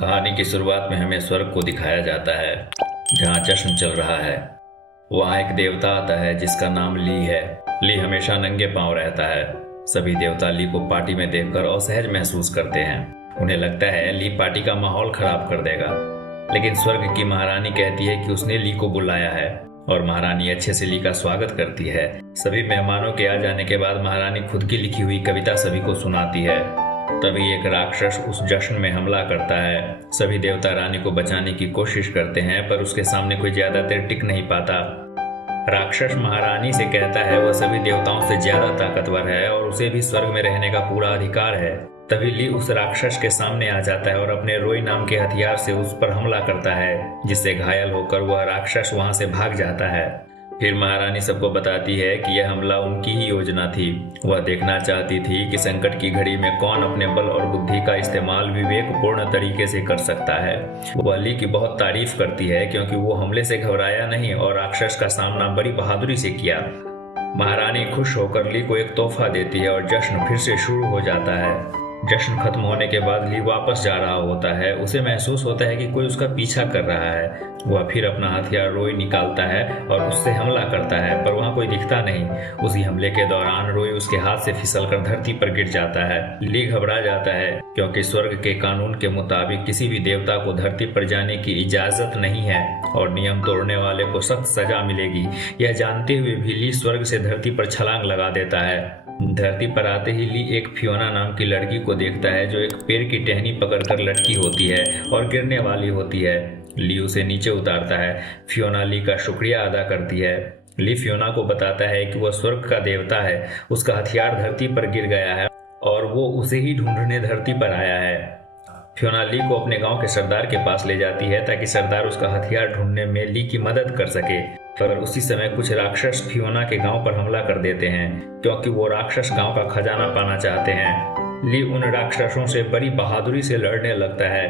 कहानी की शुरुआत में हमें स्वर्ग को दिखाया जाता है, जहाँ जश्न चल रहा है। वहाँ एक देवता आता है जिसका नाम ली है। ली हमेशा नंगे पांव रहता है। सभी देवता ली को पार्टी में देखकर असहज महसूस करते हैं। उन्हें लगता है ली पार्टी का माहौल खराब कर देगा, लेकिन स्वर्ग की महारानी कहती है कि उसने ली को बुलाया है और महारानी अच्छे से ली का स्वागत करती है। सभी मेहमानों के आ जाने के बाद महारानी खुद की लिखी हुई कविता सभी को सुनाती है। तभी एक राक्षस उस जश्न में हमला करता है। सभी देवता रानी को बचाने की कोशिश करते हैं, पर उसके सामने कोई ज्यादा देर टिक नहीं पाता। राक्षस महारानी से कहता है वह सभी देवताओं से ज्यादा ताकतवर है और उसे भी स्वर्ग में रहने का पूरा अधिकार है। तभी ली उस राक्षस के सामने आ जाता है और अपने रोई नाम के हथियार से उस पर हमला करता है, जिससे घायल होकर वह राक्षस वहां से भाग जाता है। फिर महारानी सबको बताती है कि यह हमला उनकी ही योजना थी। वह देखना चाहती थी कि संकट की घड़ी में कौन अपने बल और बुद्धि का इस्तेमाल विवेकपूर्ण तरीके से कर सकता है। वह ली की बहुत तारीफ करती है क्योंकि वो हमले से घबराया नहीं और राक्षस का सामना बड़ी बहादुरी से किया। महारानी खुश होकर ली को एक तोहफा देती है और जश्न फिर से शुरू हो जाता है। जश्न खत्म होने के बाद ली वापस जा रहा होता है। उसे महसूस होता है कि कोई उसका पीछा कर रहा है। वह फिर अपना हथियार रोई निकालता है और उससे हमला करता है, पर वहां कोई दिखता नहीं। उसी हमले के दौरान रोई उसके हाथ से फिसलकर धरती पर गिर जाता है। ली घबरा जाता है क्योंकि स्वर्ग के कानून के मुताबिक किसी भी देवता को धरती पर जाने की इजाजत नहीं है और नियम तोड़ने वाले को सख्त सजा मिलेगी। यह जानते हुए भी ली स्वर्ग से धरती पर छलांग लगा देता है। धरती पर आते ही ली एक फियोना नाम की लड़की को देखता है जो एक पेड़ की टहनी पकड़कर लटकी होती है और गिरने वाली होती है। ली उसे नीचे उतारता है। फियोना ली का शुक्रिया अदा करती है। ली फियोना को बताता है कि वह स्वर्ग का देवता है। उसका हथियार धरती पर गिर गया है और वो उसे ही ढूंढने धरती पर आया है। फियोना ली को अपने गांव के सरदार के पास ले जाती है ताकि सरदार उसका हथियार ढूंढने में ली की मदद कर सके। पर उसी समय कुछ राक्षस फियोना के गांव पर हमला कर देते हैं क्योंकि वो राक्षस गांव का खजाना पाना चाहते हैं। ली उन राक्षसों से बड़ी बहादुरी से लड़ने लगता है।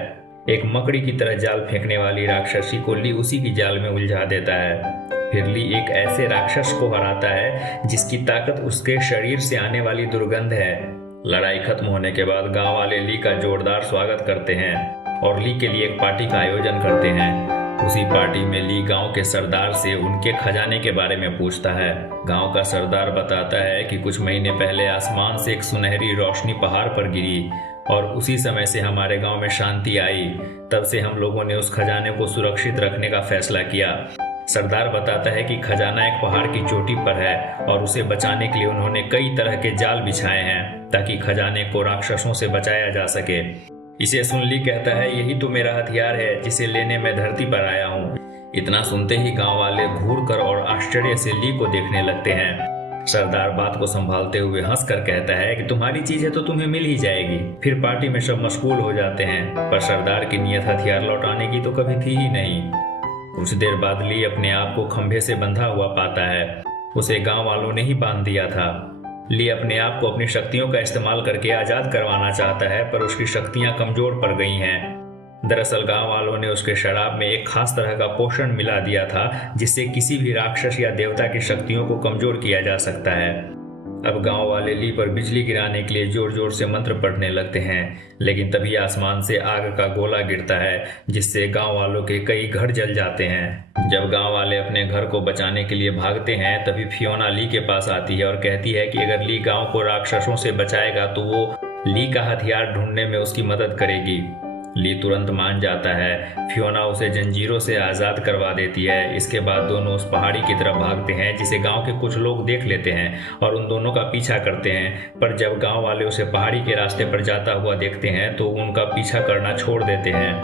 एक मकड़ी की तरह जाल फेंकने वाली राक्षसी को ली उसी की जाल में उलझा देता है। फिर ली एक ऐसे राक्षस को हराता है जिसकी ताकत उसके शरीर से आने वाली दुर्गंध है। लड़ाई खत्म होने के बाद गांव वाले ली का जोरदार स्वागत करते हैं और ली के लिए एक पार्टी का आयोजन करते हैं। उसी पार्टी में ली गांव के सरदार से उनके खजाने के बारे में पूछता है। गांव का सरदार बताता है कि कुछ महीने पहले आसमान से एक सुनहरी रोशनी पहाड़ पर गिरी और उसी समय से हमारे गांव में शांति आई। तब से हम लोगों ने उस खजाने को सुरक्षित रखने का फैसला किया। सरदार बताता है कि खजाना एक पहाड़ की चोटी पर है और उसे बचाने के लिए उन्होंने कई तरह के जाल बिछाए हैं ताकि खजाने को राक्षसों से बचाया जा सके। इसे सुन ली कहता है यही तो मेरा हथियार है जिसे लेने मैं धरती पर आया हूँ। इतना सुनते ही गांव वाले घूर कर और आश्चर्य से ली को देखने लगते हैं। सरदार बात को संभालते हुए हंसकर कहता है कि तुम्हारी चीज है तो तुम्हें मिल ही जाएगी। फिर पार्टी में सब मशगूल हो जाते हैं, पर सरदार की नीयत हथियार लौटाने की तो कभी थी ही नहीं। कुछ देर बाद ली अपने आप को खंभे से बंधा हुआ पाता है। उसे गांव वालों ने ही बांध दिया था। ली अपने आप को अपनी शक्तियों का इस्तेमाल करके आजाद करवाना चाहता है, पर उसकी शक्तियां कमजोर पड़ गई हैं। दरअसल गांव वालों ने उसके शराब में एक खास तरह का पोषण मिला दिया था जिससे किसी भी राक्षस या देवता की शक्तियों को कमजोर किया जा सकता है। अब गांव वाले ली पर बिजली गिराने के लिए जोर जोर से मंत्र पढ़ने लगते हैं, लेकिन तभी आसमान से आग का गोला गिरता है जिससे गांव वालों के कई घर जल जाते हैं। जब गांव वाले अपने घर को बचाने के लिए भागते हैं तभी फियोना ली के पास आती है और कहती है कि अगर ली गांव को राक्षसों से बचाएगा तो वो ली का हथियार ढूंढने में उसकी मदद करेगी। ली तुरंत मान जाता है। फियोना उसे जंजीरों से आजाद करवा देती है। इसके बाद दोनों उस पहाड़ी की तरफ भागते हैं जिसे गांव के कुछ लोग देख लेते हैं और उन दोनों का पीछा करते हैं। पर जब गांव वाले उसे पहाड़ी के रास्ते पर जाता हुआ देखते हैं तो उनका पीछा करना छोड़ देते हैं।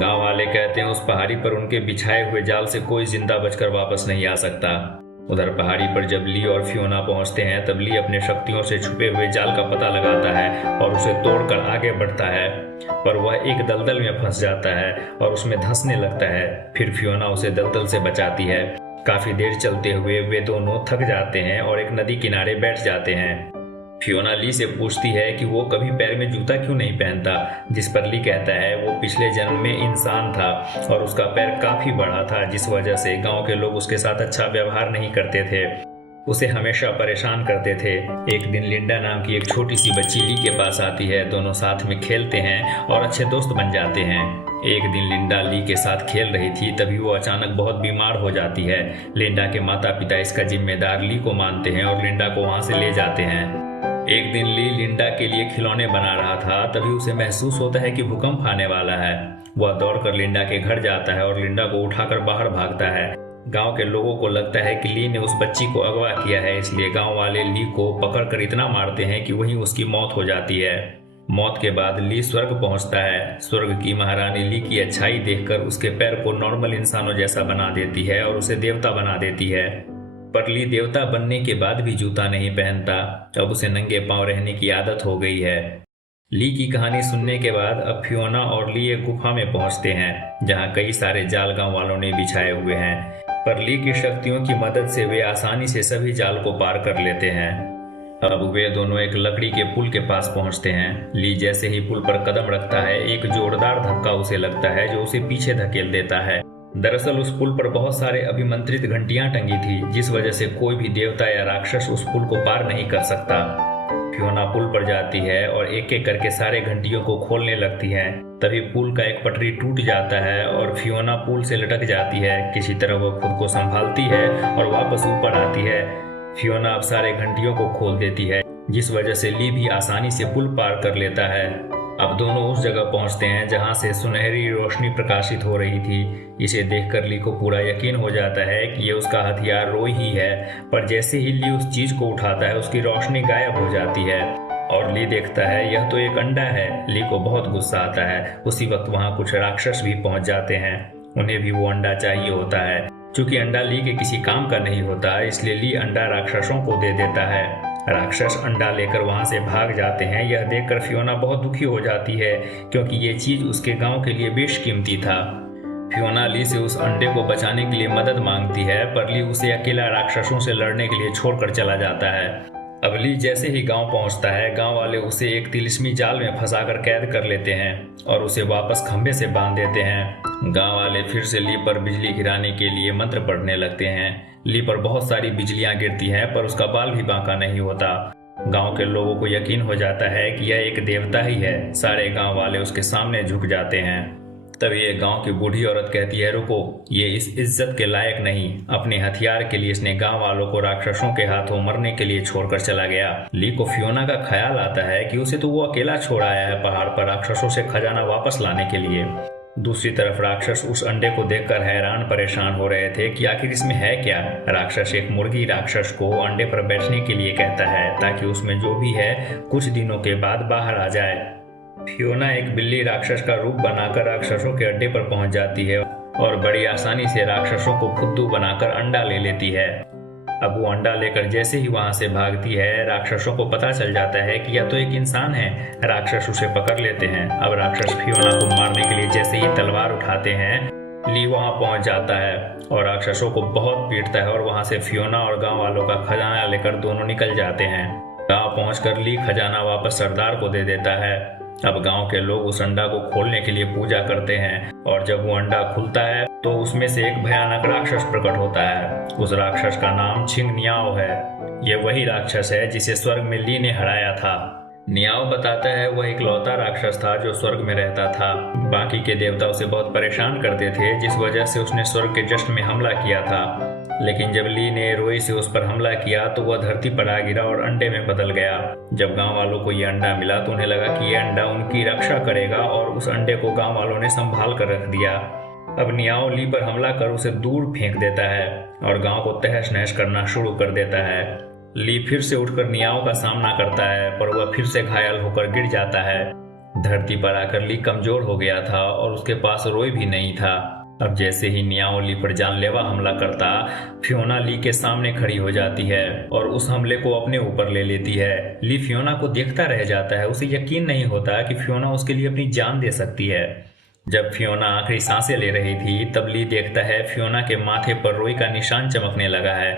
गांव वाले कहते हैं उस पहाड़ी पर उनके बिछाए हुए जाल से कोई जिंदा बचकर वापस नहीं आ सकता। उधर पहाड़ी पर जब ली और फियोना पहुंचते हैं तब ली अपने शक्तियों से छुपे हुए जाल का पता लगाता है और उसे तोड़कर आगे बढ़ता है, पर वह एक दलदल में फंस जाता है और उसमें धंसने लगता है। फिर फियोना उसे दलदल से बचाती है। काफी देर चलते हुए वे दोनों थक जाते हैं और एक नदी किनारे बैठ जाते हैं। फियोना ली से पूछती है कि वो कभी पैर में जूता क्यों नहीं पहनता, जिस पर ली कहता है वो पिछले जन्म में इंसान था और उसका पैर काफी बड़ा था जिस वजह से गांव के लोग उसके साथ अच्छा व्यवहार नहीं करते थे। उसे हमेशा परेशान करते थे। एक दिन लिंडा नाम की एक छोटी सी बच्ची ली के पास आती है। दोनों साथ में खेलते हैं और अच्छे दोस्त बन जाते हैं। एक दिन लिंडा ली के साथ खेल रही थी, तभी वो अचानक बहुत बीमार हो जाती है। लिंडा के माता पिता इसका जिम्मेदार ली को मानते हैं और लिंडा को वहां से ले जाते हैं। एक दिन ली लिंडा के लिए खिलौने बना रहा था, तभी उसे महसूस होता है कि भूकंप आने वाला है। वह दौड़कर लिंडा के घर जाता है और लिंडा को उठाकर बाहर भागता है। गांव के लोगों को लगता है कि ली ने उस बच्ची को अगवा किया है, इसलिए गांव वाले ली को पकड़कर इतना मारते हैं कि वहीं उसकी मौत हो जाती है। मौत के बाद ली स्वर्ग पहुंचता है। स्वर्ग की महारानी ली की अच्छाई देखकर उसके पैर को नॉर्मल इंसानों जैसा बना देती है और उसे देवता बना देती है। पर ली देवता बनने के बाद भी जूता नहीं पहनता। अब उसे नंगे पांव रहने की आदत हो गई है। ली की कहानी सुनने के बाद अब फियोना और ली एक गुफा में पहुंचते हैं, जहां कई सारे जाल गांव वालों ने बिछाए हुए हैं। पर ली की शक्तियों की मदद से वे आसानी से सभी जाल को पार कर लेते हैं। अब वे दोनों एक लकड़ी के पुल के पास पहुंचते हैं। ली जैसे ही पुल पर कदम रखता है, एक जोरदार धक्का उसे लगता है जो उसे पीछे धकेल देता है। दरअसल उस पुल पर बहुत सारे अभिमंत्रित घंटियां टंगी थी, जिस वजह से कोई भी देवता या राक्षस उस पुल को पार नहीं कर सकता। फियोना पुल पर जाती है और एक एक करके सारे घंटियों को खोलने लगती है। तभी पुल का एक पटरी टूट जाता है और फियोना पुल से लटक जाती है। किसी तरह वह खुद को संभालती है और वापस ऊपर आती है। फियोना अब सारे घंटियों को खोल देती है, जिस वजह से ली भी आसानी से पुल पार कर लेता है। अब दोनों उस जगह पहुंचते हैं जहां से सुनहरी रोशनी प्रकाशित हो रही थी। इसे देखकर ली को पूरा यकीन हो जाता है कि ये उसका हथियार रोई ही है। पर जैसे ही ली उस चीज को उठाता है, उसकी रोशनी गायब हो जाती है और ली देखता है यह तो एक अंडा है। ली को बहुत गुस्सा आता है। उसी वक्त वहां कुछ राक्षस भी पहुंच जाते हैं। उन्हें भी वो अंडा चाहिए होता है। चूंकि अंडा ली के किसी काम का नहीं होता, इसलिए ली अंडा राक्षसों को दे देता है। राक्षस अंडा लेकर वहां से भाग जाते हैं। यह देखकर फियोना बहुत दुखी हो जाती है, क्योंकि ये चीज उसके गांव के लिए बेशकीमती था। फियोना ली से उस अंडे को बचाने के लिए मदद मांगती है, पर ली उसे अकेला राक्षसों से लड़ने के लिए छोड़कर चला जाता है। अब ली जैसे ही गांव पहुंचता है, गांव वाले उसे एक तिलिस्मी जाल में फंसाकर कैद कर लेते हैं और उसे वापस खंभे से बांध देते हैं। गांव वाले फिर से ली पर बिजली गिराने के लिए मंत्र पढ़ने लगते हैं। ली पर बहुत सारी बिजलियां गिरती हैं, पर उसका बाल भी बांका नहीं होता। गांव के लोगों को यकीन हो जाता है कि यह एक देवता ही है। सारे गांव वाले उसके सामने झुक जाते हैं। तभी एक गांव की बूढ़ी औरत कहती है, रुको, ये इस इज्जत के लायक नहीं। अपने हथियार के लिए इसने गांव वालों को राक्षसों के हाथों मरने के लिए छोड़कर चला गया। ली को फियोना का ख्याल आता है कि उसे तो वो अकेला छोड़ आया है पहाड़ पर राक्षसों से खजाना वापस लाने के लिए। दूसरी तरफ राक्षस उस अंडे को देखकर हैरान परेशान हो रहे थे कि आखिर इसमें है क्या। राक्षस एक मुर्गी राक्षस को अंडे पर बैठने के लिए कहता है, ताकि उसमें जो भी है कुछ दिनों के बाद बाहर आ जाए। फियोना एक बिल्ली राक्षस का रूप बनाकर राक्षसों के अड्डे पर पहुंच जाती है और बड़ी आसानी से राक्षसों को फुद्दू बनाकर अंडा ले लेती है। अब वो अंडा लेकर जैसे ही वहां से भागती है, राक्षसों को पता चल जाता है कि यह तो एक इंसान है। राक्षस उसे पकड़ लेते हैं। अब राक्षस फियोना को मारने के लिए जैसे ही तलवार उठाते हैं, ली वहां पहुंच जाता है और राक्षसों को बहुत पीटता है और वहां से फियोना और गांव वालों का खजाना लेकर दोनों निकल जाते हैं। गांव पहुंचकर ली खजाना वापस सरदार को दे देता है। अब गांव के लोग उस अंडा को खोलने के लिए पूजा करते हैं और जब वो अंडा खुलता है तो उसमें से एक भयानक राक्षस प्रकट होता है। उस राक्षस का नाम छिंग नियाओ है। ये वही राक्षस है जिसे स्वर्ग में ली ने हराया था। नियाओ बताता है वह एक लौता राक्षस था जो स्वर्ग में रहता था। बाकी के देवता उसे बहुत परेशान करते थे, जिस वजह से उसने स्वर्ग के जश्न में हमला किया था। लेकिन जब ली ने रोई से उस पर हमला किया तो वह धरती पर आ गिरा और अंडे में बदल गया। जब गांव वालों को यह अंडा मिला तो उन्हें लगा कि यह अंडा उनकी रक्षा करेगा और उस अंडे को गांव वालों ने संभाल कर रख दिया। अब नियाओ ली पर हमला कर उसे दूर फेंक देता है और गांव को तहस नहस करना शुरू कर देता है। ली फिर से उठकर नियाओ का सामना करता है, पर वह फिर से घायल होकर गिर जाता है। धरती पर आकर ली कमजोर हो गया था और उसके पास रोई भी नहीं था। अब जैसे ही नियाओ ली पर जानलेवा हमला करता, फियोना ली के सामने खड़ी हो जाती है और उस हमले को अपने ऊपर ले लेती है। ली फियोना को देखता रह जाता है। उसे यकीन नहीं होता कि फियोना उसके लिए अपनी जान दे सकती है। जब फियोना आखिरी सांसें ले रही थी, तब ली देखता है फियोना के माथे पर रोई का निशान चमकने लगा है।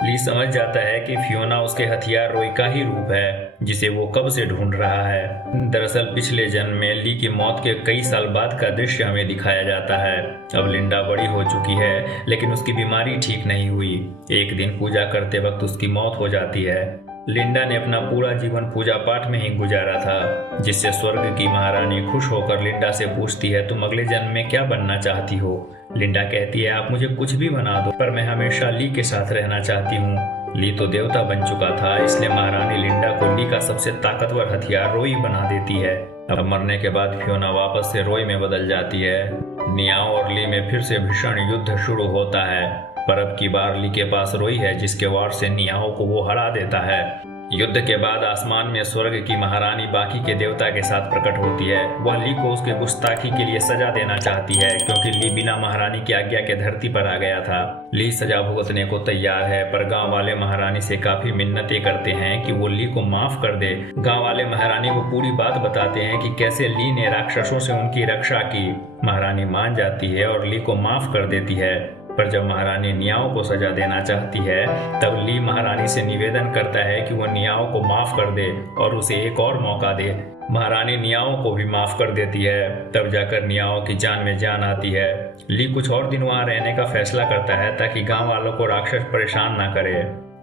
ली समझ जाता है कि फियोना उसके हथियार रोई का ही रूप है जिसे वो कब से ढूंढ रहा है। दरअसल पिछले जन्म में ली की मौत के कई साल बाद का दृश्य हमें दिखाया जाता है। अब लिंडा बड़ी हो चुकी है लेकिन उसकी बीमारी ठीक नहीं हुई। एक दिन पूजा करते वक्त उसकी मौत हो जाती है। लिंडा ने अपना पूरा जीवन पूजा पाठ में ही गुजारा था, जिससे स्वर्ग की महारानी खुश होकर लिंडा से पूछती है, तुम अगले जन्म में क्या बनना चाहती हो? लिंडा कहती है, आप मुझे कुछ भी बना दो पर मैं हमेशा ली के साथ रहना चाहती हूँ। ली तो देवता बन चुका था, इसलिए महारानी लिंडा को ली का सबसे ताकतवर हथियार रोई बना देती है। अब मरने के बाद फियोना वापस से रोई में बदल जाती है। नियाओ और ली में फिर से भीषण युद्ध शुरू होता है, पर अब की बार ली के पास रोई है जिसके वार से नियाओ को वो हरा देता है। युद्ध के बाद आसमान में स्वर्ग की महारानी बाकी के देवता के साथ प्रकट होती है। वह ली को उसके गुस्ताखी के लिए सजा देना चाहती है क्योंकि ली बिना महारानी की आज्ञा के धरती पर आ गया था। ली सजा भुगतने को तैयार है, पर गांव वाले महारानी से काफी मिन्नतें करते हैं कि वो ली को माफ कर दे। गांव वाले महारानी को पूरी बात बताते हैं कि कैसे ली ने राक्षसों से उनकी रक्षा की। महारानी मान जाती है और ली को माफ कर देती है, पर जब महारानी नियाओ को सजा देना चाहती है तब ली महारानी से निवेदन करता है कि वो नियाओ को माफ कर दे और उसे एक और मौका दे। महारानी नियाओ को भी माफ कर देती है। तब जाकर नियाओ की जान में जान आती है। ली कुछ और दिन वहां रहने का फैसला करता है ताकि गांव वालों को राक्षस परेशान ना करे।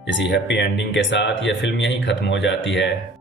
इसी हैप्पी एंडिंग के साथ यह फिल्म यहीं खत्म हो जाती है।